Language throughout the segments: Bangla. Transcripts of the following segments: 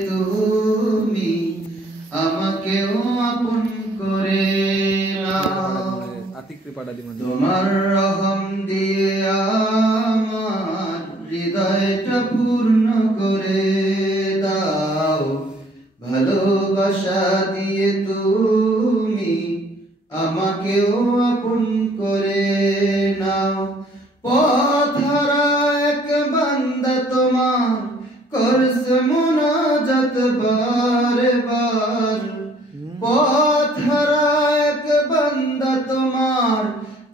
তুমি আমাকেও আপন করে নাও, তোমার রহম দিয়ে আমার হৃদয়টা পূর্ণ করে দাও, ভালোবাসা দিয়ে তুমি আমাকেও আপন করে নাও। পথহারা এক বান্দা তোমার করছে মুনাজাত বারে বার, পথহারা এক বান্দা তোমার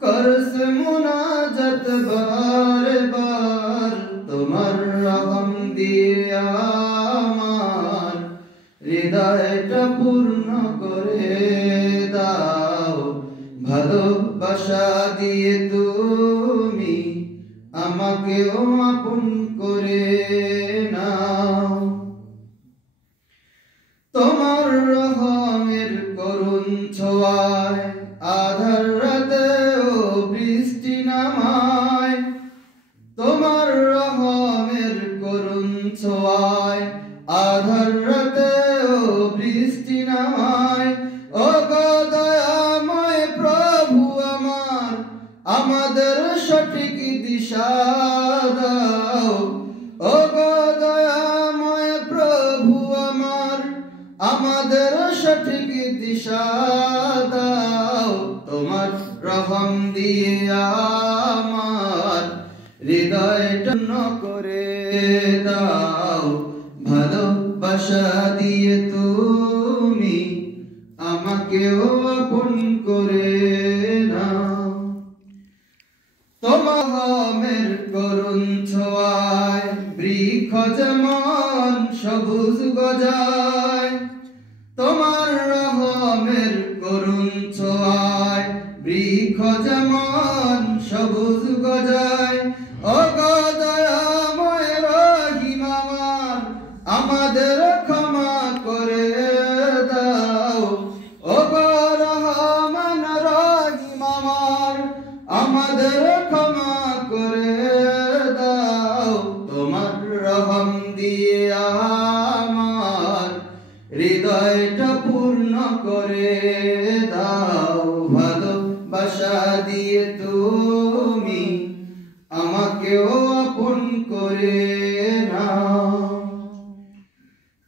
করছে মুনাজাত বারে বার, তোমার রহম দিয়ে আমার হৃদয়টা পূর্ণ করে দাও, ভালোবাসা দিয়ে তুমি আমাকেও আপন করে নাও। তোমার রহমের করুণ ছোঁয়ায় আধার রাতেও বৃষ্টি নামায়, তোমার রহমের করুণ ছোঁয়ায় আধার রাতেও বৃষ্টি নামায়। ও গো দয়াময় প্রভু আমার, আমাদের সঠিক দিশা দাও। ও গো দয়াময় প্রভু আমার, আমাদের সঠিক দিশা দাও, তোমার রহম দিয়ে আমার হৃদয়টা করে দাও, ভালোবাসা দিয়ে তুমি আমাকেও আপন করে নাও। তোমার রহমের করুণ ছোঁয়ায় বৃক্ষ যেমন সবুজ গজায়, তোমার রহমের করুণ ছোঁয়ায় বৃক্ষ যেমন সবুজ গজায়। ও গো দয়াময় রহিম আমার, আমাদের ক্ষমা করে দাও। ও গো রহমান রহিম আমার, আমাদের ক্ষমা করে দাও, তোমার রহম দিয়ে আমার হৃদয়টা পূর্ণ করে দাও, ভালোবাসা দিয়ে তুমি আমাকেও আপন করে নাও।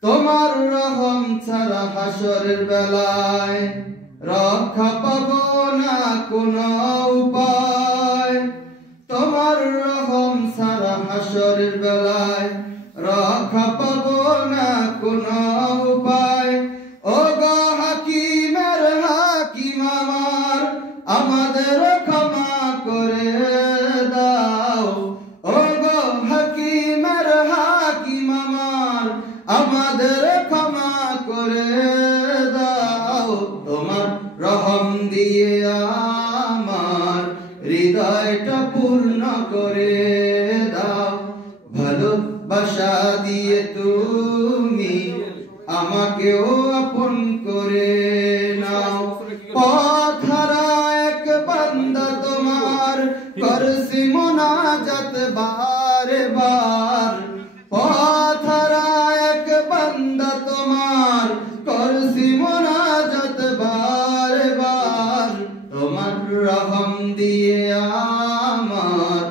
তোমার রহম ছাড়া হাসরের বেলায় রক্ষা পাবো না কোনো উপায়, তোমার রহম ছাড়া হাসরের বেলায় রক্ষা পাবো না কোনো উপায়। ও গো হাকিমের হাকিম আমার, আমাদের ক্ষমা করে দাও। ও গো হাকিমের হাকিম আমার, আমাদের ক্ষমা করে দাও, তোমার রহম দিয়ে আমার হৃদয়টা পূর্ণ করে দাও, ভালোবাসা দিয়ে তুমি আমাকেও আপন করে নাও। পথহারা এক বান্দা তোমার করছি মুনাজাত বারে বার, পথহারা এক বান্দা তোমার করছি মুনাজাত বারে বার, তোমার রহম দিয়ে আমার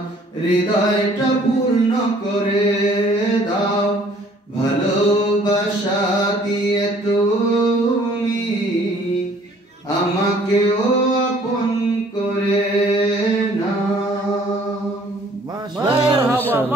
হৃদয়টা পূর্ণ করে দাও, ভালোবাসা দিয়ে তুমি আমাকেও আপন করে নাও। মাশাআল্লাহ।